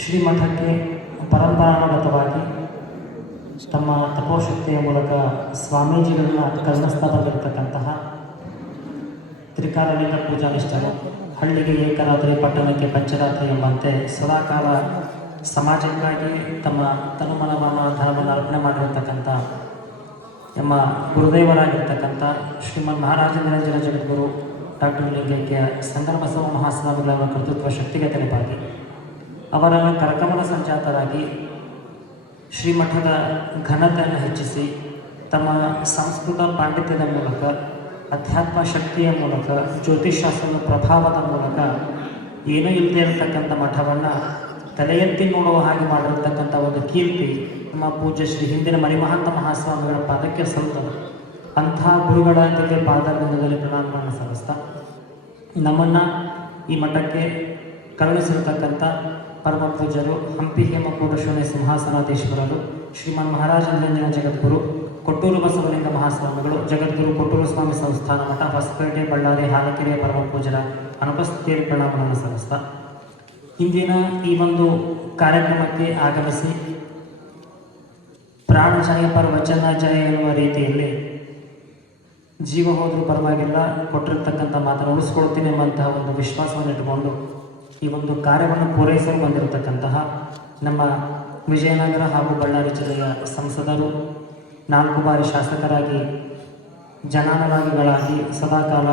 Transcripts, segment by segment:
ಶ್ರೀಮಠಕ್ಕೆ ಪರಂಪರಾಗತವಾಗಿ ತಮ್ಮ ತಪೋಶಕ್ತಿಯ ಮೂಲಕ ಸ್ವಾಮೀಜಿಗಳನ್ನ ಕರ್ಣಸ್ಥಾನದಲ್ಲಿರ್ತಕ್ಕಂತಹ ತ್ರಿಕಾಲಲಿಂಗ ಪೂಜಾನಿಷ್ಠರು ಹಳ್ಳಿಗೆ ಏಕರಾತ್ರಿ ಪಟ್ಟಣಕ್ಕೆ ಪಂಚರಾತ್ರಿ ಎಂಬಂತೆ ಸದಾಕಾಲ ಸಮಾಜಕ್ಕಾಗಿ ತಮ್ಮ ತನುಮನವನ್ನು ಧನವನ್ನು ಅರ್ಪಣೆ ಮಾಡಿರತಕ್ಕಂಥ ನಮ್ಮ ಗುರುದೇವರಾಗಿರ್ತಕ್ಕಂಥ ಶ್ರೀಮನ್ ಮಹಾರಾಜೇಂದ್ರ ಜಗದ್ಗುರು ಡಾಕ್ಟರ್ ಲಿಂಗೈಕ್ಯ ಸಮ ಮಹಾಸ್ವಾಮಿಗಳ ಕರ್ತೃತ್ವ ಶಕ್ತಿಗೆ ತಲೆಬಾಗಿ ಅವರ ಕರಕಮಲ ಸಂಜಾತರಾಗಿ ಶ್ರೀಮಠದ ಘನತೆಯನ್ನು ಹೆಚ್ಚಿಸಿ ತಮ್ಮ ಸಂಸ್ಕೃತ ಪಾಂಡಿತ್ಯದ ಮೂಲಕ, ಅಧ್ಯಾತ್ಮ ಶಕ್ತಿಯ ಮೂಲಕ ಜ್ಯೋತಿಷಾಸ್ತ್ರದ ಪ್ರಭಾವದ ಮೂಲಕ ಏನೂ ಇಲ್ಲದೆ ಇರತಕ್ಕಂಥ ಮಠವನ್ನು ತಲೆ ಎತ್ತಿ ನೋಡುವ ಹಾಗೆ ಮಾಡಿರತಕ್ಕಂಥ ಒಂದು ಕೀರ್ತಿ ನಮ್ಮ ಪೂಜ್ಯ ಶ್ರೀ ಹಿಂದಿನ ಮರಿಮಹಾಂತ ಮಹಾಸ್ವಾಮಿಗಳ ಪಾದಕ್ಕೆ ಸಂತ ಅಂಥ ಗುರುಗಳ ಜೊತೆ ಪಾದಬಂಧದಲ್ಲಿ ಪ್ರಣಾಮಗಳನ್ನು ಸಲ್ಲಿಸ್ತಾ ನಮ್ಮನ್ನು ಈ ಮಠಕ್ಕೆ ಕರುಣಿಸಿರ್ತಕ್ಕಂಥ ಪರಮ ಪೂಜರು ಹಂಪಿ ಹೇಮಕೂಟ ಶೂನ್ಯ ಸಿಂಹಾಸನಾಧೀಶ್ವರರು, ಶ್ರೀಮನ್ ಮಹಾರಾಜೇಂದ್ರನ ಜಗದ್ಗುರು, ಕೊಟ್ಟೂರು ಬಸವಲಿಂಗ ಮಹಾಸ್ವಾಮಿಗಳು, ಜಗದ್ಗುರು ಕೊಟ್ಟೂರು ಸ್ವಾಮಿ ಸಂಸ್ಥಾನ ಮಠ, ಹೊಸಪೇಟೆ, ಬಳ್ಳಾರಿ, ಹಾಲಕೆರೆ ಪರಮ ಪೂಜರ ಅನುಪಸ್ಥಿತಿಯಲ್ಲಿ ಪ್ರಣಾಮಗಳನ್ನು ಸಲ್ಲಿಸ್ತಾ. ಇಂದಿನ ಈ ಒಂದು ಕಾರ್ಯಕ್ರಮಕ್ಕೆ ಆಗಮಿಸಿ ಪ್ರಾಣ ಜಯ ಪರ ಜಯ ಎನ್ನುವ ರೀತಿಯಲ್ಲಿ ಜೀವ ಹೋದರೂ ಪರವಾಗಿಲ್ಲ, ಕೊಟ್ಟಿರ್ತಕ್ಕಂಥ ಮಾತನ್ನು ಉಳಿಸ್ಕೊಳ್ತೀನಿ ಎಂಬಂತಹ ಒಂದು ವಿಶ್ವಾಸವನ್ನು ಇಟ್ಟುಕೊಂಡು ಈ ಒಂದು ಕಾರ್ಯವನ್ನು ಪೂರೈಸಲು ಬಂದಿರತಕ್ಕಂತಹ ನಮ್ಮ ವಿಜಯನಗರ ಹಾಗೂ ಬಳ್ಳಾರಿ ಜಿಲ್ಲೆಯ ಸಂಸದರು, ನಾಲ್ಕು ಬಾರಿ ಶಾಸಕರಾಗಿ ಜನಾನುಭಾವಿಗಳಾಗಿ ಸದಾಕಾಲ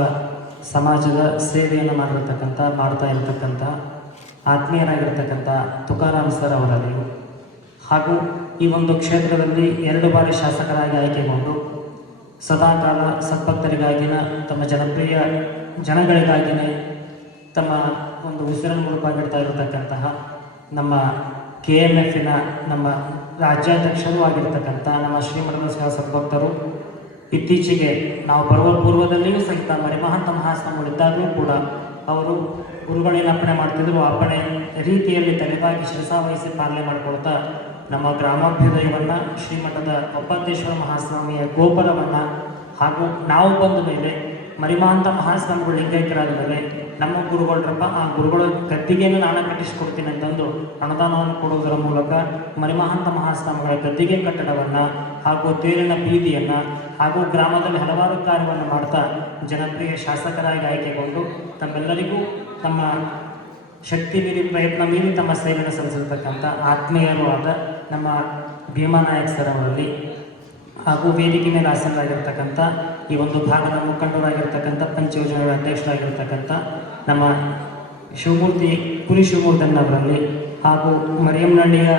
ಸಮಾಜದ ಸೇವೆಯನ್ನು ಮಾಡಿರ್ತಕ್ಕಂಥ, ಮಾಡ್ತಾ ಇರತಕ್ಕಂಥ, ಆತ್ಮೀಯರಾಗಿರ್ತಕ್ಕಂಥ ತುಕಾರಾಮ್ ಸರ್ ಅವರಲ್ಲಿ ಹಾಗೂ ಈ ಒಂದು ಕ್ಷೇತ್ರದಲ್ಲಿ ಎರಡು ಬಾರಿ ಶಾಸಕರಾಗಿ ಆಯ್ಕೆಗೊಂಡು ಸದಾಕಾಲ ಸಂಪತ್ತರಿಗಾಗಿನ, ತಮ್ಮ ಜನಪ್ರಿಯ ಜನಗಳಿಗಾಗಿನೇ ತಮ್ಮ ಒಂದು ಉಸಿರನ್ನು ಮುಡುಪಾಗಿಡ್ತಾ ಇರತಕ್ಕಂತಹ ನಮ್ಮ ಕೆ ಎಂ ಎಫಿನ ನಮ್ಮ ರಾಜ್ಯಾಧ್ಯಕ್ಷರೂ ಆಗಿರ್ತಕ್ಕಂಥ ನಮ್ಮ ಶ್ರೀಮಠದ ಸಹ ಸದ್ಭಕ್ತರು ಇತ್ತೀಚೆಗೆ ನಾವು ಬರುವ ಪೂರ್ವದಲ್ಲಿಯೂ ಸಹಿತ ಮರಿಮಹಂತ ಮಹಾಸ್ವಾಮಿಗಳಿದ್ದಾಗಲೂ ಕೂಡ ಅವರು ಗುರುಗಳೇನು ಅರ್ಪಣೆ ಮಾಡ್ತಿದ್ರು. ಅರ್ಪಣೆ ರೀತಿಯಲ್ಲಿ ತಲೆಬಾಗಿ ಶಿರಸಾವಹಿಸಿ ಪಾಲನೆ ಮಾಡಿಕೊಳ್ತಾ ನಮ್ಮ ಗ್ರಾಮಾಭ್ಯುದಯವನ್ನು, ಶ್ರೀಮಠದ ಒಪ್ಪತ್ತೇಶ್ವರ ಮಹಾಸ್ವಾಮಿಯ ಗೋಪುರವನ್ನು ಹಾಗೂ ನಾವು ಬಂದ ಮೇಲೆ ಮರಿಮಹಂತ ಮಹಾಸ್ವಾಮಿಗಳು ಲಿಂಗೈಕ್ಯರಾದ ಮೇಲೆ ನಮ್ಮ ಗುರುಗಳರಪ್ಪ, ಆ ಗುರುಗಳ ಗದ್ದಿಗೆಯನ್ನು ನಾನು ಕಟ್ಟಿಸಿಕೊಡ್ತೀನಿ ಅಂತಂದು ಅನುದಾನವನ್ನು ಕೊಡುವುದರ ಮೂಲಕ ಮರಿಮಹಂತ ಮಹಾಸ್ವಾಮಿಗಳ ಗದ್ದಿಗೆ ಕಟ್ಟಡವನ್ನು ಹಾಗೂ ತೇರಿನ ಬೀದಿಯನ್ನು ಹಾಗೂ ಗ್ರಾಮದಲ್ಲಿ ಹಲವಾರು ಕಾರ್ಯವನ್ನು ಮಾಡ್ತಾ ಜನಪ್ರಿಯ ಶಾಸಕರಾಗಿ ಆಯ್ಕೆಗೊಂಡು ತಮ್ಮೆಲ್ಲರಿಗೂ ತಮ್ಮ ಶಕ್ತಿ ಮೀರಿ ಪ್ರಯತ್ನ ಮೀರಿ ತಮ್ಮ ಸೇವೆಯನ್ನು ಸಲ್ಲಿಸಿರ್ತಕ್ಕಂಥ ಆತ್ಮೀಯರೂ ಆದ ನಮ್ಮ ಭೀಮಾನಾಯಕ್ ಸರ್ ಅವರಲ್ಲಿ ಹಾಗೂ ವೇದಿಕೆ ಮೇಲೆ ಆಸನರಾಗಿರ್ತಕ್ಕಂಥ ಈ ಒಂದು ಭಾಗದ ಮುಖಂಡರಾಗಿರ್ತಕ್ಕಂಥ ಪಂಚಯೋಜನೆಗಳ ಅಧ್ಯಕ್ಷರಾಗಿರ್ತಕ್ಕಂಥ ನಮ್ಮ ಶಿವಮೂರ್ತಿ ಕುರಿ ಶಿವಮೂರ್ತಿಯನ್ನವರಲ್ಲಿ ಹಾಗೂ ಮರಿಯಮ್ಮನಹಳ್ಳಿಯ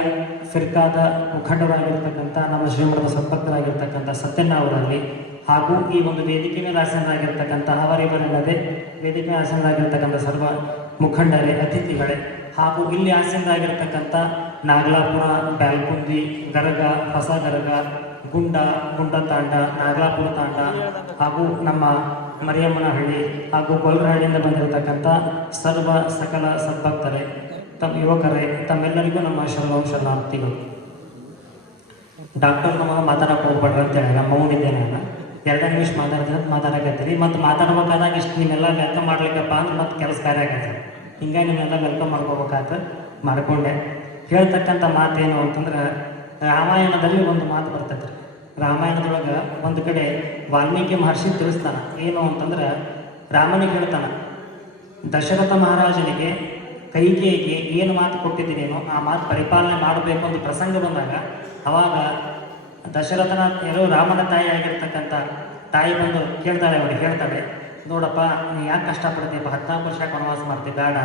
ಫಿರ್ಕಾದ ಮುಖಂಡರಾಗಿರ್ತಕ್ಕಂಥ ನಮ್ಮ ಶ್ರೀಮಠದ ಸಂಪರ್ಕರಾಗಿರ್ತಕ್ಕಂಥ ಸತ್ಯಣ್ಣ ಅವರಲ್ಲಿ ಹಾಗೂ ಈ ಒಂದು ವೇದಿಕೆ ಮೇಲೆ ಆಸನರಾಗಿರ್ತಕ್ಕಂಥ ಅವರಿವರಿಲ್ಲದೆ ವೇದಿಕೆ ಮೇಲೆ ಆಸನರಾಗಿರ್ತಕ್ಕಂಥ ಸರ್ವ ಮುಖಂಡರೇ, ಅತಿಥಿಗಳೇ ಹಾಗೂ ಇಲ್ಲಿ ಆಸನರಾಗಿರ್ತಕ್ಕಂಥ ನಾಗಲಾಪುರ ಬ್ಯಾಲ್ಕುಂದಿ ಗರಗ ಹೊಸ ಗರಗ ಗುಂಡ ಗುಂಡ ತಾಂಡ ನಾಗಲಾಪುರ ತಾಂಡ ಹಾಗೂ ನಮ್ಮ ಮರಿಯಮ್ಮನಹಳ್ಳಿ ಹಾಗೂ ಗೊಲ್ರಹಳ್ಳಿಯಿಂದ ಬಂದಿರತಕ್ಕಂಥ ಸರ್ವ ಸಕಲ ಸದ್ಭಕ್ತರೇ ತಮ್ಮ ಯುವಕರೇ, ತಮ್ಮೆಲ್ಲರಿಗೂ ನಮ್ಮ ಶರಣು ಶರಣಾರ್ಥಿಗಳು. ಡಾಕ್ಟರ್ ನಮ್ಮ ಮಾತಾಡಕ್ಕೆ ಹೋಗ್ಬೇಡ್ರಿ ಅಂತೇಳಿ ನಮ್ಮ ಮೌನಿದ್ದೆ ನಾನು. ಎರಡು ನಿಮಿಷ ಮಾತಾಡಿದ್ರೆ ಮಾತಾಡಕತ್ತೀರಿ ಮತ್ತು ಮಾತಾಡ್ಬೇಕಾದಾಗ ಇಷ್ಟು ನಿಮ್ಮೆಲ್ಲ ವೆಲ್ಕಮ್ ಮಾಡ್ಲಿಕ್ಕಪ್ಪ ಅಂದ್ರೆ ಮತ್ತೆ ಕೆಲಸ ಕಾರ್ಯ ಆಗತ್ತೆ ಹಿಂಗಾಗಿ ನಿಮ್ಮೆಲ್ಲ ವೆಲ್ಕಮ್ ಮಾಡ್ಕೋಬೇಕಾತ ಮಾಡಿಕೊಂಡೆ. ಹೇಳ್ತಕ್ಕಂಥ ಮಾತೇನು ಅಂತಂದ್ರೆ ರಾಮಾಯಣದಲ್ಲಿ ಒಂದು ಮಾತು ಬರ್ತೈತೆ. ರಾಮಾಯಣದೊಳಗೆ ಒಂದು ಕಡೆ ವಾಲ್ಮೀಕಿ ಮಹರ್ಷಿ ತಿಳಿಸ್ತಾನ, ಏನು ಅಂತಂದ್ರೆ ರಾಮನಿಗೆ ಹೇಳ್ತಾನೆ, ದಶರಥ ಮಹಾರಾಜನಿಗೆ ಕೈಕೇಯಿಗೆ ಏನು ಮಾತು ಕೊಟ್ಟಿದ್ದೀನೇನೋ ಆ ಮಾತು ಪರಿಪಾಲನೆ ಮಾಡಬೇಕು ಅಂತ ಪ್ರಸಂಗ ಬಂದಾಗ, ಅವಾಗ ದಶರಥನ ಯಾರೋ ರಾಮನ ತಾಯಿ ಆಗಿರ್ತಕ್ಕಂಥ ತಾಯಿ ಬಂದು ಕೇಳ್ತಾಳೆ ಅವರಿಗೆ ಹೇಳ್ತಾಳೆ, ನೋಡಪ್ಪ, ನೀ ಯಾಕೆ ಕಷ್ಟಪಡ್ತೀಯಪ್ಪ ಹದಿನಾಲ್ಕು ವರ್ಷ ವನವಾಸ ಮಾಡ್ತೀವಿ ಬೇಡ.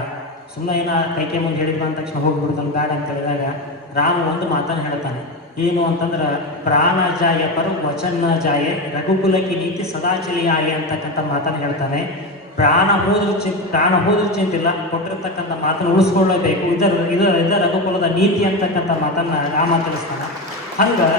ಸುಮ್ಮನೆ ಏನೋ ಕೈಕೆ ಮುಂದೆ ಹೇಳಿದ್ವ ಅಂದ ತಕ್ಷಣ ಹೋಗ್ಬಿಡ್ತಾನೆ ಬೇಡ ಅಂತ ಹೇಳಿದಾಗ ರಾಮ ಒಂದು ಮಾತನ್ನು ಹೇಳ್ತಾನೆ ಏನು ಅಂತಂದ್ರೆ, ಪ್ರಾಣ ಜಾಯ ಪರು ವಚನ ಜಾಯ, ರಘುಕುಲಕ್ಕೆ ನೀತಿ ಸದಾಚಲಿಯಾಯಿ ಅಂತಕ್ಕಂಥ ಮಾತನ್ನು ಹೇಳ್ತಾನೆ. ಪ್ರಾಣ ಹೋದ್ರು ಚಿಂತ, ಪ್ರಾಣ ಹೋದ್ರು ಚಿಂತಿಲ್ಲ, ಕೊಟ್ಟಿರ್ತಕ್ಕಂಥ ಮಾತನ್ನು ಉಳಿಸ್ಕೊಳ್ಳಬೇಕು. ಇದರ ಇದು ಇದ ರಘುಕುಲದ ನೀತಿ ಅಂತಕ್ಕಂಥ ಮಾತನ್ನು ರಾಮ ತಿಳಿಸ್ತಾನೆ. ಹಂಗೆ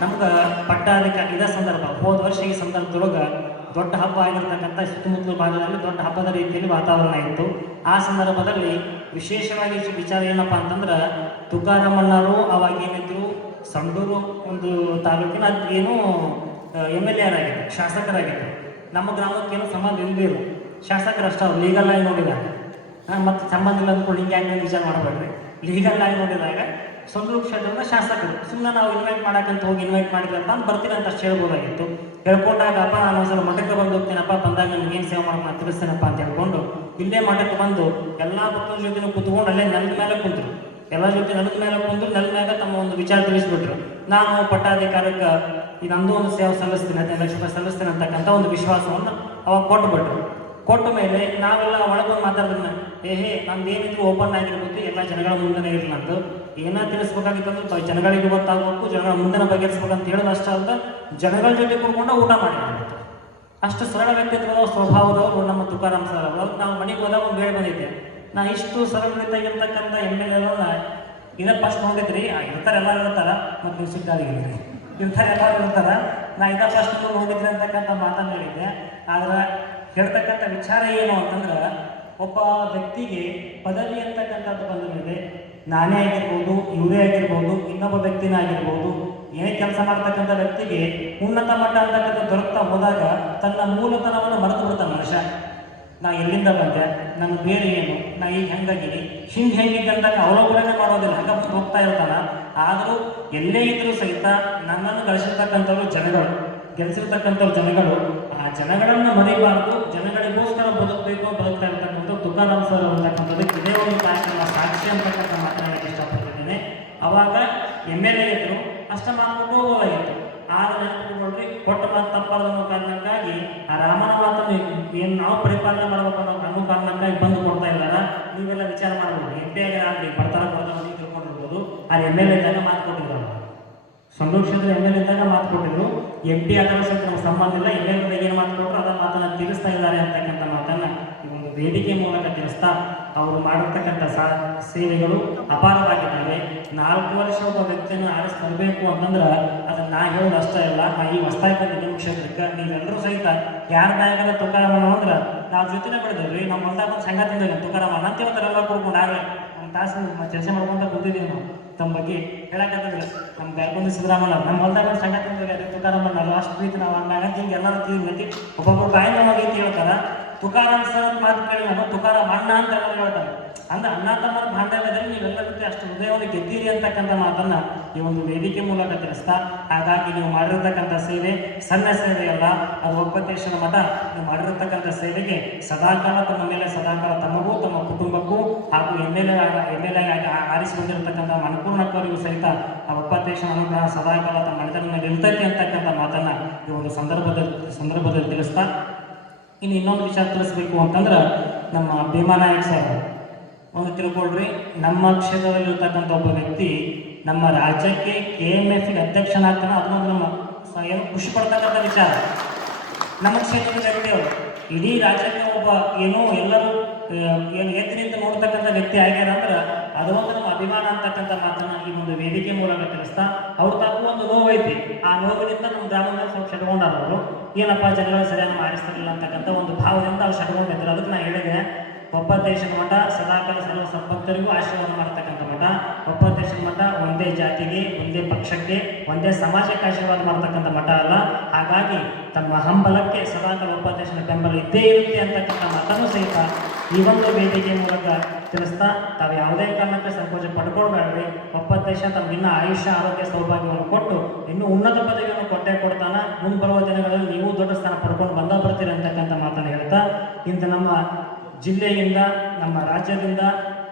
ನಮ್ಗೆ ಪಟ್ಟಾಧಿಕ ಇದ ಸಂದರ್ಭ, ಹೋದ ವರ್ಷ ಈ ಸಂದರ್ಭದೊಳಗೆ ದೊಡ್ಡ ಹಬ್ಬ ಆಗಿರ್ತಕ್ಕಂಥ ಸುತ್ತಮುತ್ತಲ ಭಾಗದಲ್ಲಿ ದೊಡ್ಡ ಹಬ್ಬದ ರೀತಿಯಲ್ಲಿ ವಾತಾವರಣ ಇತ್ತು. ಆ ಸಂದರ್ಭದಲ್ಲಿ ವಿಶೇಷವಾಗಿ ವಿಚಾರ ಏನಪ್ಪ ಅಂತಂದ್ರೆ ಅವಾಗ ಏನಿದ್ರು ಸಂಡೂರು ಒಂದು ತಾಲೂಕಿನ ಏನು ಎಂ ಎಲ್ ಎ ಆಗಿದ್ರು ಶಾಸಕರಾಗಿದ್ದರು ನಮ್ಮ ಗ್ರಾಮಕ್ಕೇನು ಸಂಬಂಧ ಇಲ್ಲದಿರು ಶಾಸಕರಷ್ಟು ಅವ್ರು. ಲೀಗಲ್ ಆಗಿ ನೋಡಿದಾಗ. ಮತ್ತು ಸಂಬಂಧ ಇಲ್ಲ ಅಂದ್ಕೊಂಡು ಹಂಗೆ ವಿಚಾರ ಮಾಡಬೇಡ್ರಿ? ಲೀಗಲ್ ಆಗಿ ನೋಡಿದಾಗ ಸೊಂದೂರು ಕ್ಷೇತ್ರದ ಶಾಸಕರು ಸುಮ್ಮನೆ ನಾವು ಇನ್ವೈಟ್ ಮಾಡಕ್ಕಂತ ಹೋಗಿ ಇನ್ವೈಟ್ ಮಾಡಿದ್ರಪ್ಪ ಅಂತ ಬರ್ತೀನಿ ಅಂತ ಹೇಳ್ಬೋದಾಗಿತ್ತು. ಹೇಳ್ಕೊಂಡಾಗಪ್ಪ ನಾನು ಒಂದ್ಸಲ ಮಠಕ್ಕೆ ಬಂದು ಹೋಗ್ತೇನಪ್ಪ, ಬಂದಾಗ ನಮ್ಗೆ ಏನು ಸೇವೆ ಮಾಡೋಣ ತಿಳಿಸ್ತೇನಪ್ಪ ಅಂತ ಹೇಳ್ಕೊಂಡು ಇಲ್ಲೇ ಮಠಕ್ಕೆ ಬಂದು ಎಲ್ಲ ಭಕ್ತರ ಜೊತೆ ಕುತ್ಕೊಂಡು ಅಲ್ಲೇ ನೆಲದ ಮೇಲೆ ಕುಂತರು. ಎಲ್ಲ ಜೊತೆ ನೆಲದ ಮೇಲೆ ಕುಂತು ನೆಲದ ಮೇಲೆ ತಮ್ಮ ಒಂದು ವಿಚಾರ ತಿಳಿಸ್ಬಿಟ್ರು. ನಾನು ಪಟ್ಟಾಧಿಕಾರಕ್ಕೆ ಇದೊಂದು ಒಂದು ಸೇವೆ ಸಲ್ಲಿಸ್ತೀನಿ, ಹದಿನೈದು ಲಕ್ಷ ರೂಪಾಯಿ ಸಲ್ಲಿಸ್ತೀನಿ ಅಂತಕ್ಕಂಥ ಒಂದು ವಿಶ್ವಾಸವನ್ನು ಅವಾಗ ಕೊಟ್ಟುಬಿಟ್ರು ಕೊಟ್ಟ ಮೇಲೆ ನಾವೆಲ್ಲ ಒಳಗೊಂಡು ಮಾತಾಡಿದ್ರೆ ಏ ಹೇ ನಮ್ದು ಏನಿದ್ರು ಓಪನ್ ಆಗಿರ್ಬೋದು ಎಲ್ಲ ಜನಗಳ ಮುಂದೆ ಇರಲಿ ನಂದು ಏನ ತಿಳಿಸ್ಬೇಕಾಗಿತ್ತಂದ್ರೆ ಜನಗಳಿಗೆ ಗೊತ್ತಾಗಬೇಕು ಜನಗಳ ಮುಂದಿನ ಅಂತ ಹೇಳೋದು ಅಷ್ಟೇ ಅಲ್ಲ, ಜನಗಳ ಜೊತೆ ಕೂತ್ಕೊಂಡು ಊಟ ಮಾಡಿ ಅಷ್ಟು ಸರಳ ವ್ಯಕ್ತಿತ್ವದ ಸ್ವಭಾವದವರು ನಮ್ಮ ತುಕಾರಾಮ್ ಸರ್ ಅವರು. ನಾವು ಮನೆಗೆ ಹೋದಾಗ ಒಂದು ಬಂದಿದೆ ಬಂದಿದ್ದೆ, ನಾ ಇಷ್ಟು ಸರಳ ಇರ್ತಕ್ಕಂಥ ಎಂ ಎಲ್ ಎಲ್ಲ ಇದೇ ಫಸ್ಟ್ ನೋಡಿದ್ರಿ ಇರ್ತಾರೆ, ಎಲ್ಲರೂ ಇರ್ತಾರ. ಮತ್ತು ನೀವು ಸಿಟ್ಟಾಗಿದ್ದೀರಿ ಇರ್ತಾರೆ, ಎಲ್ಲರೂ ಇರ್ತಾರ. ನಾ ಇದ ಫಸ್ಟ್ ನೋಡಿದ್ರಿ ಅಂತಕ್ಕಂಥ ಮಾತನ್ನು ಹೇಳಿದ್ದೆ. ಆದ್ರೆ ಹೇಳ್ತಕ್ಕಂಥ ವಿಚಾರ ಏನು ಅಂತಂದ್ರೆ, ಒಬ್ಬ ವ್ಯಕ್ತಿಗೆ ಪದವಿ ಅಂತಕ್ಕಂಥದ್ದು ಬಂದ ಮೇಲೆ ನಾನೇ ಆಗಿರ್ಬೋದು, ಇವರೇ ಆಗಿರ್ಬೋದು, ಇನ್ನೊಬ್ಬ ವ್ಯಕ್ತಿನೇ ಆಗಿರ್ಬೋದು, ಏನೇ ಕೆಲಸ ಮಾಡ್ತಕ್ಕಂಥ ವ್ಯಕ್ತಿಗೆ ಉನ್ನತ ಮಟ್ಟ ಅಂತಕ್ಕಂಥ ದೊರಕ್ತಾ ಹೋದಾಗ ತನ್ನ ಮೂಲತನವನ್ನು ಮರೆತು ಬಿಡ್ತಾನೆ ಮನುಷ್ಯ. ನಾ ಎಲ್ಲಿಂದ ಬಂದೆ? ನನ್ನ ಬೇರೆ ಏನು? ನಾ ಈಗ ಹೆಂಗಾಗಿನಿ ಹಿಂಗೆ ಹೆಂಗಿದ್ದೆ ಅಂತ ಅವಲೋಕನೆ ಮಾಡೋದಿಲ್ಲ. ಹಂಗ ಹೋಗ್ತಾ ಇರ್ತಾನ. ಆದರೂ ಎಲ್ಲೇ ಇದ್ರೂ ಸಹಿತ ನನ್ನನ್ನು ಗಳಿಸಿರ್ತಕ್ಕಂಥವ್ರು ಜನಗಳು, ಗೆಲ್ಸಿರ್ತಕ್ಕಂಥವ್ರು ಜನಗಳು. ಆ ಜನಗಳನ್ನು ಮರಿಬಾರ್ದು. ಜನಗಳಿಗೋಸ್ಕರ ಬದುಕಬೇಕು, ಬದುಕ್ತಾ ಇರ್ತಕ್ಕಂಥ ತುಕಾರಾಮ್ ಸರ್ ಅಂತಕ್ಕಂಥದ್ದಕ್ಕೆ ಇದೇ ಒಂದು ಕಾರ್ಯಕ್ರಮ ಸಾಕ್ಷಿ ಅಂತಕ್ಕಂಥ ಮಾತನಾಡಕ್ಕೆ ಇಷ್ಟಪಡ್ತಿದ್ದೇನೆ. ಅವಾಗ ಎಂ ಎಲ್ ಎ ಇದ್ರು, ಅಷ್ಟೇ ಮಾತು ಹೋಗೋದಾಗಿತ್ತು ಆದ್ರೆ ನೆನಪಿಟ್ಕೊಳ್ರಿ ಕೊಟ್ಟ ಮಾತು ತಪ್ಪಾದ ಅನ್ನೋ ಕಾರಣಕ್ಕಾಗಿ ಆ ರಾಮನ ಮಾತನ್ನು ಏನು ನಾವು ಪರಿಪಾಲನೆ ಮಾಡಬೇಕು ಅನ್ನೋ ಅನ್ನೋ ಕಾರಣಕ್ಕಾಗಿ ಬಂದು ಕೊಡ್ತಾ ಇದ್ದಾರ ನೀವೆಲ್ಲ ವಿಚಾರ ಮಾಡ್ಬೋದು. ಎಂ ಪಿ ಆಗಲಿ ಬರ್ತಾರ ಬರ್ತಾರ ನೀವು ತಿಳ್ಕೊಂಡಿರ್ಬೋದು. ಆ ಎಂ ಎಲ್ ಎ ಇದ್ದಾಗ ಮಾತು ಕೊಟ್ಟಿದ್ದಾರೆ ಸಂಡೂರು ಕ್ಷೇತ್ರ ಎಂ ಎಲ್ ಇದ್ದಾಗ ಮಾತು ಕೊಟ್ಟಿದ್ರು. ಎಂ ಪಿ ನಮ್ಗೆ ಸಂಬಂಧ ಇಲ್ಲ. ಎಂ ಎಲ್ ಏನು ಮಾತು ಕೊಟ್ಟರು ಅದರ ಮಾತನ್ನು ತಿಳಿಸ್ತಾ ಇದ್ದಾರೆ ಅಂತಕ್ಕಂಥ ಮಾತನ್ನ ವೇದಿಕೆ ಮೂಲಕ ತಿಳಿಸ್ತಾ ಅವರು ಮಾಡಿರ್ತಕ್ಕಂಥ ಸಾ, ಸೇವೆಗಳು ಅಪಾರವಾಗಿದ್ದಾವೆ. ನಾಲ್ಕು ವರ್ಷ ಒಬ್ಬ ವ್ಯಕ್ತಿಯನ್ನು ಆರಿಸಿ ತರಬೇಕು ಅಂತಂದ್ರೆ ಅದನ್ನ ನಾ ಹೇಳೋದು ಅಷ್ಟೇ ಇಲ್ಲ ನಾ ಈ ಹೊಸ್ತಾಗಿ ಬಂದ ನಿಮ್ಮ ಕ್ಷೇತ್ರಕ್ಕೆ ನೀವೆಲ್ಲರೂ ಸಹಿತ ಯಾರ ಬ್ಯಾಂಕಿನ ತುಕಾರಾಮನ ಅಂದ್ರೆ ನಾವು ಜೊತೆನೇ ಬಿಡಿದ್ರಿ ನಮ್ಮ ಹೊಲ್ದಾಗ ಒಂದು ಸಂಘ ತಂದಿಲ್ಲ ತುಕಾರಾಮನ ಅಂತ ಎಲ್ಲ ಕೊಡ್ಕೊಂಡು. ಆಗಲೇ ಒಂದು ತಾಸು ಚರ್ಚೆ ಮಾಡ್ಕೊಂತ ಕೂತಿದ್ದೀವಿ ನಾವು ತಮ್ಮ ಬಗ್ಗೆ. ಹೇಳಕ್ಕಾಗಲ್ಲ ನಮ್ಮ ಬ್ಯಾಗ್ಬಂದು ಸಿದ್ದರಾಮಯ್ಯ ನಮ್ಮ ಹೊಲ್ದಾಗ ಒಂದು ಸಂಘ ತಂದಿದ್ದಾರೆ ತುಕಾರಾಮನ ಲಾಸ್ಟ್ ಪ್ರೀತಿ ನಾವು ಹಂಗಾಗ ಹಿಂಗೆ ಎಲ್ಲರೂ ತಿಳಿದೈತಿ ಒಬ್ಬೊಬ್ಬರು ಬಾಯಿಂದ ಹೋಗಿ ಹೇಳ್ತಾರ. ತುಕಾರಾಮ್ ಸರ್ ಮಾತು ಕೇಳಿ ತುಕಾರ ತುಕಾರಾಮ್ ಅಣ್ಣ ಅಂತ ಹೇಳ್ತಾರೆ? ಅಂದ್ರೆ ಅಣ್ಣ ತಮ್ಮರ ಬಾಂಧವ್ಯದಲ್ಲಿ ನೀವೆಲ್ಲ ಜೊತೆ ಅಷ್ಟು ಹೃದಯವನ್ನು ಗೆದ್ದೀರಿ ಅಂತಕ್ಕಂಥ ಮಾತನ್ನ ಈ ಒಂದು ವೇದಿಕೆ ಮೂಲಕ ತಿಳಿಸ್ತಾ, ಹಾಗಾಗಿ ನೀವು ಮಾಡಿರ್ತಕ್ಕಂಥ ಸೇವೆ ಸಣ್ಣ ಸೇವೆ ಅಲ್ಲ, ಅದು ಒಪ್ಪತ್ತೇಶ್ವರ ಮಠ. ನೀವು ಮಾಡಿರ್ತಕ್ಕಂಥ ಸೇವೆಗೆ ಸದಾಕಾಲ ತಮ್ಮ ಮೇಲೆ, ಸದಾಕಾಲ ತಮಗೂ, ತಮ್ಮ ಕುಟುಂಬಕ್ಕೂ ಹಾಗೂ M L A M L A ಆಗಿ ಆರಿಸಿಕೊಂಡಿರತಕ್ಕಂಥ ಸಹಿತ ಆ ಒಪ್ಪತ್ತೇಶ್ವರ ಅನುಗ್ರಹ ಸದಾಕಾಲ ತಮ್ಮ ಮನೆತನ ನಿಲ್ತೈತೆ ಅಂತಕ್ಕಂಥ ಮಾತನ್ನ ಈ ಒಂದು ಸಂದರ್ಭದಲ್ಲಿ ಸಂದರ್ಭದಲ್ಲಿ ತಿಳಿಸ್ತಾ ಇನ್ನು ಇನ್ನೊಂದು ವಿಚಾರ ತಿಳಿಸ್ಬೇಕು ಅಂತಂದ್ರೆ ನಮ್ಮ ಭೀಮಾನಾಯಕ್ ಸಾಹೇಬ್ ಒಂದು ತಿಳ್ಕೊಳ್ರಿ, ನಮ್ಮ ಕ್ಷೇತ್ರದಲ್ಲಿರ್ತಕ್ಕಂಥ ಒಬ್ಬ ವ್ಯಕ್ತಿ ನಮ್ಮ ರಾಜ್ಯಕ್ಕೆ ಕೆ ಎಂ ಎಫ್ ಅಧ್ಯಕ್ಷನಾಗ್ತಾನೆ ಅದನ್ನೊಂದು ನಮ್ಮ ಏನು ಖುಷಿ ಪಡ್ತಕ್ಕಂಥ ವಿಚಾರ. ನಮ್ಮ ಕ್ಷೇತ್ರದ ವ್ಯಕ್ತಿ ಅವರು. ಇಡೀ ರಾಜ್ಯಕ್ಕೆ ಒಬ್ಬ ಏನೋ ಎಲ್ಲರೂ ಏನು ಎತ್ತಿ ನಿಂತು ನೋಡ್ತಕ್ಕಂಥ ವ್ಯಕ್ತಿ ಆಗ್ಯಾರ ಅಂದ್ರೆ ಅದು ನಮ್ಮ ಅಭಿಮಾನ ಅಂತಕ್ಕಂಥ ಮಾತನ್ನ ಈ ಒಂದು ವೇದಿಕೆ ಮೂಲಕ ತಿಳಿಸ್ತಾ, ಅವ್ರ ತಪ್ಪು ಒಂದು ನೋವೈತಿ ಆ ನೋವಿನಿಂದ ನಮ್ಮ ಗ್ರಾಮದಲ್ಲಿ ಸ್ವಲ್ಪ ಶಟ್ಕೊಂಡಾರ ಅವರು. ಏನಪ್ಪ ಜನಗಳ ಸರಿಯಾಗಿ ಮಾಡಿಸ್ತಿರಲಿಲ್ಲ ಅಂತಕ್ಕಂಥ ಒಂದು ಭಾವದಿಂದ ಅವ್ರು ಶಟ್ಕೊಂಡಿದ್ರು ಅದಕ್ಕೆ ನಾನು ಹೇಳಿದೆ ಒಪ್ಪತ್ತೇಶನ ಮಠ, ಸದಾಕಾಲ ಸರ್ವ ಸಂಪತ್ತರಿಗೂ ಆಶೀರ್ವಾದ ಮಾಡ್ತಕ್ಕಂಥ ಒಂದೇ ಜಾತಿಗೆ, ಒಂದೇ ಪಕ್ಷಕ್ಕೆ, ಒಂದೇ ಸಮಾಜಕ್ಕೆ ಆಶೀರ್ವಾದ ಮಾಡ್ತಕ್ಕಂಥ ಮಠ ಅಲ್ಲ. ಹಾಗಾಗಿ ತಮ್ಮ ಹಂಬಲಕ್ಕೆ ಸದಾಕಾಲ ಉಪಾಧ್ಯಕ್ಷನ ಬೆಂಬಲ ಇದ್ದೇ ಇರುತ್ತೆ ಅಂತಕ್ಕಂಥ ಮತನೂ ಸಹಿತ ಈ ಒಂದು ವೇದಿಕೆ ಮೂಲಕ ತಿಳಿಸ್ತಾ ತಾವು ಯಾವುದೇ ಕಾರಣಕ್ಕೆ ಸಂಕೋಚ ಪಡ್ಕೊಳ್ಬೇಡ್ರಿ. ಒಪ್ಪತ್ತೇಶ ಇನ್ನೂ ಆಯುಷ್ಯ, ಆರೋಗ್ಯ ಸೌಭಾಗ್ಯವನ್ನು ಕೊಟ್ಟು ಇನ್ನೂ ಉನ್ನತ ಪದವಿಯನ್ನು ಕೊಟ್ಟೆ ಕೊಡ್ತಾನ. ಮುಂಬರುವ ದಿನಗಳಲ್ಲಿ ನೀವು ದೊಡ್ಡ ಸ್ಥಾನ ಪಡ್ಕೊಂಡು ಬಂದ ಬರ್ತೀರಿ ಅಂತಕ್ಕಂಥ ಮಾತನ್ನು ಹೇಳ್ತಾ ಇಂದು ನಮ್ಮ ಜಿಲ್ಲೆಯಿಂದ, ನಮ್ಮ ರಾಜ್ಯದಿಂದ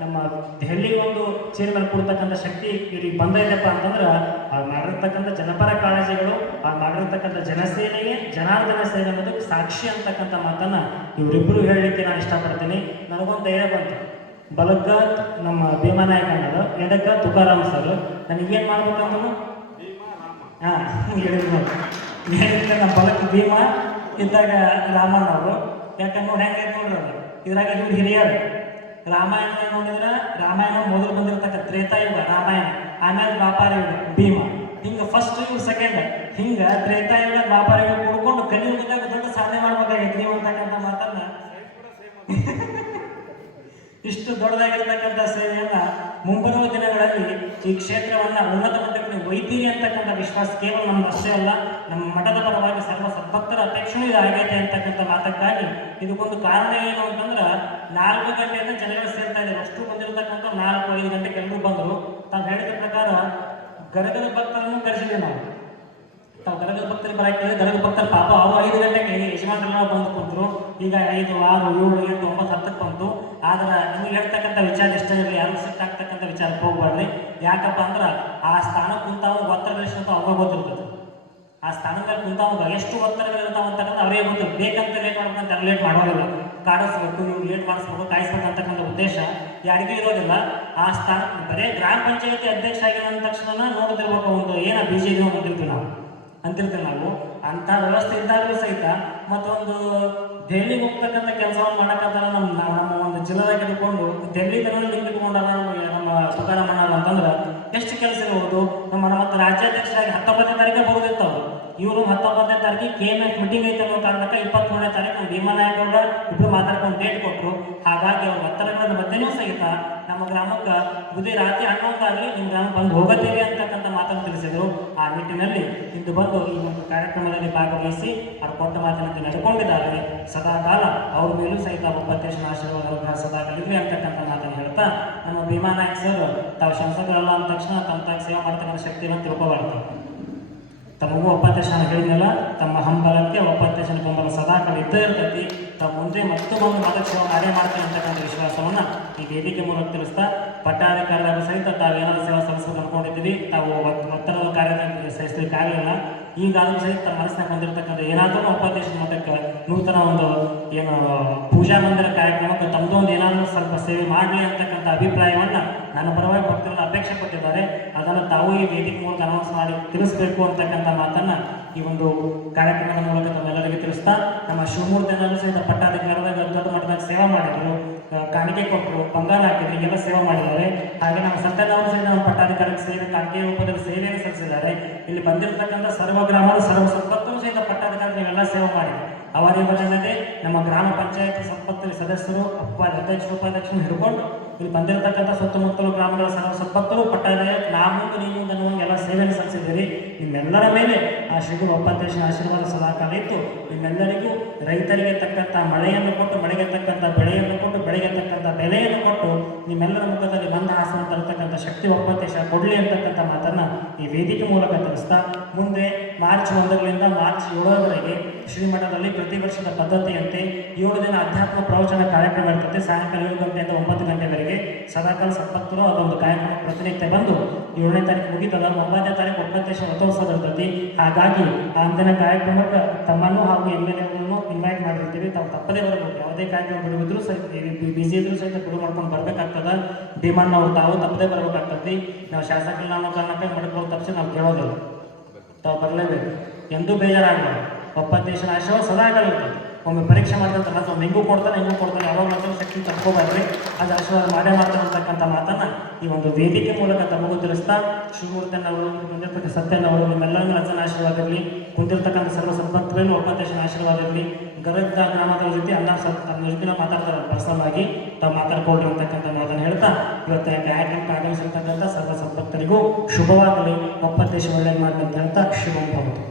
ನಮ್ಮ ದೆಹಲಿ ಒಂದು ಚೇರ್ಮನ್ ಕೊಡ್ತಕ್ಕಂಥ ಶಕ್ತಿ ಇವ್ರಿಗೆ ಬಂದೈತಪ್ಪ ಅಂತಂದ್ರೆ ಅವ್ರು ಮಾಡಿರ್ತಕ್ಕಂಥ ಜನಪರ ಕಾಳಜಿಗಳು ಅವ್ರು ಮಾಡಿರ್ತಕ್ಕಂಥ ಜನಸೇನೆಗೆ ಜನಾರ್ದನ ಸೇನೆ ಅನ್ನೋದಕ್ಕೆ ಸಾಕ್ಷಿ ಅಂತಕ್ಕಂಥ ಮಾತನ್ನು ಇವರಿಬ್ಬರು ಹೇಳಲಿಕ್ಕೆ ನಾನು ಇಷ್ಟಪಡ್ತೀನಿ. ನನಗೊಂದು ಧೈರ್ಯ ಬಂತು. ಬಲಕ್ಕ ನಮ್ಮ ಭೀಮಾನಾಯಕ ಅಣ್ಣರು ಎಡಕ್ಕ ತುಕಾರಾಮ್ ಸರ್ ನನಗೇನು ಮಾಡ್ಬೇಕಂದ್ರು ಹಾ ಹೇಳಿದ್ರು. ಹೇಳಿದ್ರೆ ನಮ್ಮ ಬಲಕ್ ಭೀಮ ಇದ್ದಾಗ ರಾಮಣ್ಣ ಅವರು ಯಾಕಂದ್ರೆ ಹೆಂಗೆ ನೋಡ್ರಿ ಇದ್ರಾಗ ಇವ್ರು ಹಿರಿಯರು. ರಾಮಾಯಣ ನೋಡಿದ್ರೆ ರಾಮಾಯಣ ಮೊದಲು ಬಂದಿರತಕ್ಕ ತ್ರೇತಾಯುಗ, ರಾಮಾಯಣ, ಆಮೇಲೆ ದ್ವಾಪಾರ ಯುಗ ಭೀಮ. ಹಿಂಗ ಫಸ್ಟ್ ಇವ್ರು ಸೆಕೆಂಡ್ ಹಿಂಗ ತ್ರೇತಾಯುಗ ದ್ವಾಪಾರ ಯುಗ ಕೂಡ್ಕೊಂಡು ಕಲಿಯುಗದಾಗ ದೊಡ್ಡ ಸಾಧನೆ ಮಾಡ್ಬೇಕಾಗೈತಿ. ನೀವು ಅಂತಕ್ಕಂಥ ಮಾತನ್ನ. ಇಷ್ಟು ದೊಡ್ಡದಾಗಿರ್ತಕ್ಕಂಥ ಸೇವೆಯನ್ನ ಮುಂಬರುವ ದಿನಗಳಲ್ಲಿ ಈ ಕ್ಷೇತ್ರವನ್ನ ಉನ್ನತ ಮಟ್ಟಕ್ಕೆ ನೀವು ಒಯ್ತೀರಿ ಅಂತಕ್ಕಂಥ ವಿಶ್ವಾಸ ಕೇವಲ ನಮ್ಮ ಅಷ್ಟೇ ಅಲ್ಲ, ನಮ್ಮ ಮಠದ ಪರವಾಗಿ ಸರ್ವ ಸದ್ಭಕ್ತರ ಅಪೇಕ್ಷೆನೂ ಇದು ಆಗೈತೆ ಅಂತಕ್ಕಂಥ ಮಾತಕ್ಕಾಗಿ ಇದಕ್ಕೊಂದು ಕಾರಣ ಏನು ಅಂತಂದ್ರೆ ನಾಲ್ಕು ಗಂಟೆಯಿಂದ ಜನಗಳು ಸೇರ್ತಾ ಇದ್ದಾರೆ. ಅಷ್ಟು ಬಂದಿರತಕ್ಕಂಥ ನಾಲ್ಕು ಐದು ಗಂಟೆ ಕೆಲವರು ಬಂದರು. ತಾವು ಹೇಳಿದ ಪ್ರಕಾರ ಗರಗದ ಭಕ್ತರನ್ನು ಕರೆಸಿದ್ವಿ ನಾವು ತಾವು ಗರಗದ ಭಕ್ತರು ಬರಕ್ಕೆ ಗರಗ ಭಕ್ತರು ಪಾಪ ಅವರು ಐದು ಗಂಟೆಗೆ ಯಜಮಾನರೆಲ್ಲ ಬಂದು ಕುಂತರು ಈಗ ಐದು, ಆರು, ಏಳು, ಎಂಟು, ಒಂಬತ್ತು, ಹತ್ತಕ್ಕೆ ಬಂತು. ಹೇಳ್ತಕ್ಕಂಥ ವಿಚಾರ ಇಷ್ಟ ಇರಲಿ, ಯಾರು ಸಿಟ್ ಆಗ್ತಕ್ಕಂಥ ವಿಚಾರಕ್ಕೆ ಹೋಗ್ಬಾರ್ರಿ ಯಾಕಪ್ಪ ಅಂದ್ರೆ ಆ ಸ್ಥಾನ ಕುಂತಾವ ಒತ್ತಡಗಳಿಷ್ಟು ಅವಾಗ ಗೊತ್ತಿರ್ತದೆ. ಆ ಸ್ಥಾನದಲ್ಲಿ ಕುಂತಾವಾಗ ಎಷ್ಟು ಒತ್ತಡಗಳಿರ್ತಾವ ಅಂತಕ್ಕಂಥ ಅವರೇ ಗೊತ್ತು ಬೇಕಂತ ಲೇಟ್ ಮಾಡ್ಬೇಕಂತ ಲೇಟ್ ಮಾಡೋದಿಲ್ಲ. ಕಾಡಿಸ್ಬೇಕು, ಇವ್ರು ಲೇಟ್ ಮಾಡಿಸ್ಬೇಕು, ಕಾಯಿಸ್ಬೇಕು ಅಂತಕ್ಕಂಥ ಉದ್ದೇಶ ಯಾರಿಗೂ ಇರೋದಿಲ್ಲ. ಆ ಸ್ಥಾನ, ಬರೇ ಗ್ರಾಮ ಪಂಚಾಯತಿ ಅಧ್ಯಕ್ಷ ಆಗಿರೋ ಅಂದ ತಕ್ಷಣ ನೋಡಿದಿರ್ಬೇಕು ಒಂದು ಏನ ಬಿ ಜೆ ಅಂತಿರ್ತೀವಿ ನಾವು. ಅಂತಿರ್ತೀವಿ ನಾವು. ಅಂತ ವ್ಯವಸ್ಥೆ ಇದ್ದಾಗಲೂ ಸಹಿತ ಮತ್ತೊಂದು ದೆಹಲಿಗೆ ಹೋಗ್ತಕ್ಕಂಥ ಕೆಲಸವನ್ನು ಮಾಡಕ್ಕಂತ ನಮ್ಮ ನಮ್ಮ ಜಿಲ್ಲಾದಾಗ ಇಟ್ಕೊಂಡು ಲಿಂಕ್ ಇಟ್ಕೊಂಡಾರ ನಮ್ಮ ಸುಧಾರ ತುಕಾರಾಮ್ ಅಂತಂದ್ರೆ, ಎಷ್ಟು ಕೆಲಸ ಇರ್ಬೋದು ನಮ್ಮ ಮತ್ತು ರಾಜ್ಯಾಧ್ಯಕ್ಷರಾಗಿ ಹತ್ತೊಂಬತ್ತನೇ ತಾರೀಕು ಬರೋದಿರ್ತಾವೆ ಇವರು ಹತ್ತೊಂಬತ್ತನೇ ತಾರೀಕಿಗೆ ಕೆ ಎಂ ಎಫ್ ಮೀಟಿಂಗ್ ಐತೆ ಅನ್ನೋ ಕಾರಣಕ್ಕೆ ಇಪ್ಪತ್ತ್ಮೂರನೇ ತಾರೀಕು ಭೀಮನಾಯಕ ಇಬ್ಬರು ಮಾತಾಡ್ಕೊಂಡು ಡೇಟ್ ಕೊಟ್ಟರು ಹಾಗಾಗಿ ಅವ್ರ ಒತ್ತಡಗಳನ್ನು ಮಧ್ಯೆನೂ ಸಹಿತ ನಮ್ಮ ಗ್ರಾಮಕ್ಕೆ ಬುದ್ಧಿ ರಾತ್ರಿ ಹನ್ನೊಂದಾಗಲಿ ನಿಮ್ಮ ಗ್ರಾಮ ಬಂದು ಹೋಗುತ್ತೇವೆ ಅಂತಕ್ಕಂಥ ಮಾತನ್ನು ತಿಳಿಸಿದರು. ಆ ನಿಟ್ಟಿನಲ್ಲಿ ಇಂದು ಬಂದು ಈ ಒಂದು ಕಾರ್ಯಕ್ರಮದಲ್ಲಿ ಭಾಗವಹಿಸಿ ಅವ್ರು ಕೊಟ್ಟ ಮಾತಿನಂತೆ ನಡ್ಕೊಂಡಿದ್ದಾರೆ. ಸದಾಕಾಲ ಅವ್ರ ಮೇಲೂ ಸಹಿತ ಒಪ್ಪತ್ತೇಶನ ಆಶೀರ್ವಾದ ಸದಾ ಕಲಿದ್ವಿ ಅಂತಕ್ಕಂಥ ಮಾತನ್ನು ಹೇಳ್ತಾ ನಮ್ಮ ಭೀಮಾ ನಾಯಕ್ ಸರ್ ತಾವು ಶಾಸಕರಲ್ಲ ಅಂದ ತಕ್ಷಣ ತಮ್ಮ ತಾಯಿ ಸೇವೆ ಮಾಡ್ತಕ್ಕಂಥ ಶಕ್ತಿಯನ್ನು ತಿಳ್ಕೊಬಾರ್ದು. ತಮಗೂ ಒಪ್ಪತ್ತೇಶನ ಹೇಳಿದ್ನಲ್ಲ ತಮ್ಮ ಹಂಬಲಕ್ಕೆ ಒಪ್ಪತ್ತೇಶನ ಬೆಂಬಲ ಸದಾ ಕಾಲ ಇದ್ದೇ ಇರ್ತೈತಿ. ತಾವು ಮುಂದೆ ಮತ್ತೊಂದು ಮತಕ್ಷೇಮ ಮಾಡೇ ಮಾಡ್ತೀನಿ ಅಂತಕ್ಕಂಥ ವಿಶ್ವಾಸವನ್ನ ಈ ವೇದಿಕೆ ಮೂಲಕ ತಿಳಿಸ್ತಾ ಪಟ್ಟಾಧಿಕಾರಿದಾಗ ಸಹಿತ ತಾವು ಸೇವಾ ಸಲ್ಲಿಸಬೇಕು ಅನ್ಕೊಂಡಿದ್ದೀವಿ. ತಾವು ಒತ್ತಡದ ಕಾರ್ಯದಲ್ಲಿ ಸಹಿಸಲಿಕ್ಕೆ ಆಗಲಿಲ್ಲ. ಈಗಾಗಲೂ ಸಹಿತ ತಮ್ಮ ಮನಸ್ಸಿನಾಗ ಏನಾದರೂ ಉಪದೇಶ ಮಠಕ್ಕೆ ನೂತನ ಒಂದು ಏನು, ಪೂಜಾ ಮಂದಿರ ಕಾರ್ಯಕ್ರಮಕ್ಕೆ ತಮ್ಮದು ಒಂದು ಏನಾದರೂ ಸ್ವಲ್ಪ ಸೇವೆ ಮಾಡಲಿ ಅಂತಕ್ಕಂಥ ಅಭಿಪ್ರಾಯವನ್ನು ನನ್ನ ಪರವಾಗಿ ಭಕ್ತರಲ್ಲಿ ಅಪೇಕ್ಷೆ ಪಟ್ಟಿದ್ದಾರೆ. ಅದನ್ನು ತಾವು ಈ ವೇದಿಕೆ ಮೂಲಕ ಅನೌನ್ಸ್ ಮಾಡಿ ತಿಳಿಸಬೇಕು ಅಂತಕ್ಕಂಥ ಮಾತನ್ನ ಈ ಒಂದು ಕಾರ್ಯಕ್ರಮದ ಮೂಲಕ ತಮ್ಮೆಲ್ಲರಿಗೆ ತಿಳಿಸ್ತಾ, ನಮ್ಮ ಶಿವಮೂರ್ತಿಯನ್ನೂ ಸಹಿತ ಪಟ್ಟಾಧಿಕಾರದಾಗ ದೊಡ್ಡ ಮಟ್ಟದಾಗ ಸೇವೆ ಮಾಡಿದ್ರು ಕಾಣಿಕೆ ಕೊಟ್ಟರು, ಬಂಗಾರ ಹಾಕಿದ್ರು ಎಲ್ಲ ಸೇವೆ ಮಾಡಿದ್ದಾರೆ. ಹಾಗೆ ನಮ್ಮ ಸತ್ಯನಾರಾಯಣ ಸಹಿತ ನಮ್ಮ ಪಟ್ಟಾಧಿಕಾರಕ್ಕೆ ಸೇರಿ ಕಾಣಿಕೆ ರೂಪದಲ್ಲಿ ಸೇವೆಯನ್ನು ಸಲ್ಲಿಸಿದ್ದಾರೆ. ಇಲ್ಲಿ ಬಂದಿರತಕ್ಕಂಥ ಸರ್ವ ಗ್ರಾಮದ ಸರ್ವ ಸಂಪತ್ತು ಸಹಿತ ಪಟ್ಟಾಧಿಕಾರಿಗಳೆಲ್ಲ ಸೇವೆ ಮಾಡಿದ್ದಾರೆ ಅವರಿವರಲ್ಲದೆ ನಮ್ಮ ಗ್ರಾಮ ಪಂಚಾಯತ್ ಸಂಪತ್ತು ಸದಸ್ಯರು ಅಪ್ಪ ಅಧ್ಯಕ್ಷರು ಉಪಾಧ್ಯಕ್ಷರು ಹಿಡ್ಕೊಂಡು ಇಲ್ಲಿ ಬಂದಿರತಕ್ಕಂಥ ಸುತ್ತಮುತ್ತಲು ಗ್ರಾಮಗಳ ಸರ್ವ ಸಂಪತ್ತರು ಪಟ್ಟಾಧಿಕಾರಿ ನಾಮೂ ನೀವು ಎಲ್ಲ ಸೇವೆಯನ್ನು ಸಲ್ಲಿಸಿದ್ದೀರಿ. ನಿಮ್ಮೆಲ್ಲರ ಮೇಲೆ ಆ ಶ್ರೀಗುರು ಒಪ್ಪತ್ತೇಶನ ಆಶೀರ್ವಾದ ಸದಾಕಾಲ ಇತ್ತು. ನಿಮ್ಮೆಲ್ಲರಿಗೂ ರೈತರಿಗೆ ತಕ್ಕಂಥ ಮಳೆಯನ್ನು ಕೊಟ್ಟು, ಮಳೆಗೆ ತಕ್ಕಂಥ ಬೆಳೆಯನ್ನು ಕೊಟ್ಟು, ಬೆಳೆಗೆ ತಕ್ಕಂಥ ಬೆಲೆಯನ್ನು ಕೊಟ್ಟು ನಿಮ್ಮೆಲ್ಲರ ಮುಖದಲ್ಲಿ ಬಂದ ಹಾಸನ ತರತಕ್ಕಂಥ ಶಕ್ತಿ ಒಪ್ಪತ್ತೇಶ ಕೊಡಲಿ ಅಂತಕ್ಕಂಥ ಮಾತನ್ನು ಈ ವೇದಿಕೆ ಮೂಲಕ ತಿಳಿಸ್ತಾ, ಮುಂದೆ ಮಾರ್ಚ್ ಒಂದರಿಂದ ಮಾರ್ಚ್ ಏಳರವರೆಗೆ ಶ್ರೀಮಠದಲ್ಲಿ ಪ್ರತಿ ವರ್ಷದ ಪದ್ಧತಿಯಂತೆ ಏಳು ದಿನ ಅಧ್ಯಾತ್ಮ ಪ್ರವಚನ ಕಾರ್ಯಕ್ರಮ ಇರ್ತದೆ. ಸಾಯಂಕಾಲ ಏಳು ಗಂಟೆಯಿಂದ ಒಂಬತ್ತು ಗಂಟೆವರೆಗೆ ಸದಾಕಾಲ ಸಂಪತ್ತರು ಅದೊಂದು ಕಾರ್ಯಕ್ರಮ ಪ್ರತಿನಿತ್ಯ ಬಂದು ಏಳನೇ ತಾರೀಕು ಮುಗಿತದ, ಒಂಬತ್ತನೇ ತಾರೀಕು ಒಪ್ಪತ್ತೇಶ ಇರ್ತೈತಿ ಹಾಗಾಗಿ ಅಂದಿನ ಕಾರ್ಯಕ್ರಮಕ್ಕೆ ತಮ್ಮನ್ನು ಹಾಗೂ ಎಂ ಎಲ್ ಎಗಳನ್ನು ಇನ್ವೈಟ್ ಮಾಡಿರ್ತೀವಿ. ತಾವು ತಪ್ಪದೇ ಬರಬೇಕು. ಯಾವುದೇ ಕಾರ್ಯಕ್ರಮ ಬಿಡುವಿದ್ರು ಸಹಿತ ಬಿಸಿ ಇದ್ರೂ ಸಹಿತ ಬಿಡು ಮಾಡ್ಕೊಂಡು ಬರ್ಬೇಕಾಗ್ತದ. ಡಿಮಾಂಡ್ ನಾವು ತಾವು ತಪ್ಪದೇ ಬರಬೇಕಾಗ್ತದೆ ನಾವು ಶಾಸಕರು ಅನ್ನೋ ಕಾರಣಕ್ಕೆ ಮಾಡ್ಕೊಂಡು ತಪ್ಪಿಸಿ ನಾವು ಕೇಳೋದಿಲ್ಲ. ತಾವು ಬರಲೇಬೇಕು. ಎಂದೂ ಬೇಜಾರಾಗಬಾರ್ದು. ದೇಶನ ಆಶೀರ್ವಾದ ಸದಾ ಇರ್ತದೆ ಒಮ್ಮೆ ಪರೀಕ್ಷೆ ಮಾಡ್ದಂತ ಅಥವಾ ಹಿಂಗೂ ಕೊಡ್ತಾನೆ, ಹೆಂಗೂ ಕೊಡ್ತಾನೆ ಯಾವಾಗ ಶಕ್ತಿ ತಪ್ಕೋಬಾರ್ರಿ ಅದು ಆಶೀರ್ವಾದ ಮಾಡೇ ಮಾಡ್ತಾನೆ ಅಂತಕ್ಕಂಥ ಮಾತನ್ನ ಈ ಒಂದು ವೇದಿಕೆ ಮೂಲಕ ತಮಗೂ ತಿಳಿಸ್ತಾ ಶಿವಮೂರ್ತನವರು ಬಂದಿರ್ತಕ್ಕ ಸತ್ಯನವರು ನಿಮ್ಮೆಲ್ಲರಿಗೂ ರಚನ ಆಶೀರ್ವಾದ ಇರಲಿ ಕುಂತಿರ್ತಕ್ಕಂಥ ಸರ್ವ ಸಂಪತ್ತುಗಳನ್ನು ಒಪ್ಪತೇಶನ ಆಶೀರ್ವಾದ ಇರಲಿ ಗ್ರಾಮದ ಜೊತೆ ಅನ್ನ ಸತ್ ತನ್ನ ಜೊತೆ ಮಾತಾಡ್ತಾರೆ ಪರ್ಸನಲ್ ಆಗಿ ತಾವು ಮಾತಾಡ್ಕೊಳ್ರಿ ಅಂತಕ್ಕಂಥ ಮಾತನ್ನು ಹೇಳ್ತಾ, ಇವತ್ತು ಕಾರ್ಯಕ್ರಮಕ್ಕೆ ಆಗಮಿಸಿರ್ತಕ್ಕಂಥ ಸರ್ವ ಸಂಪತ್ತರಿಗೂ ಶುಭವಾಗಲಿ ಒಪ್ಪಂತೇಶ ಒಳ್ಳೆಯ ಮಾಡ್ತಂತ ಹೇಳ್ತಾ, ಶುಭಂ ಭವತು.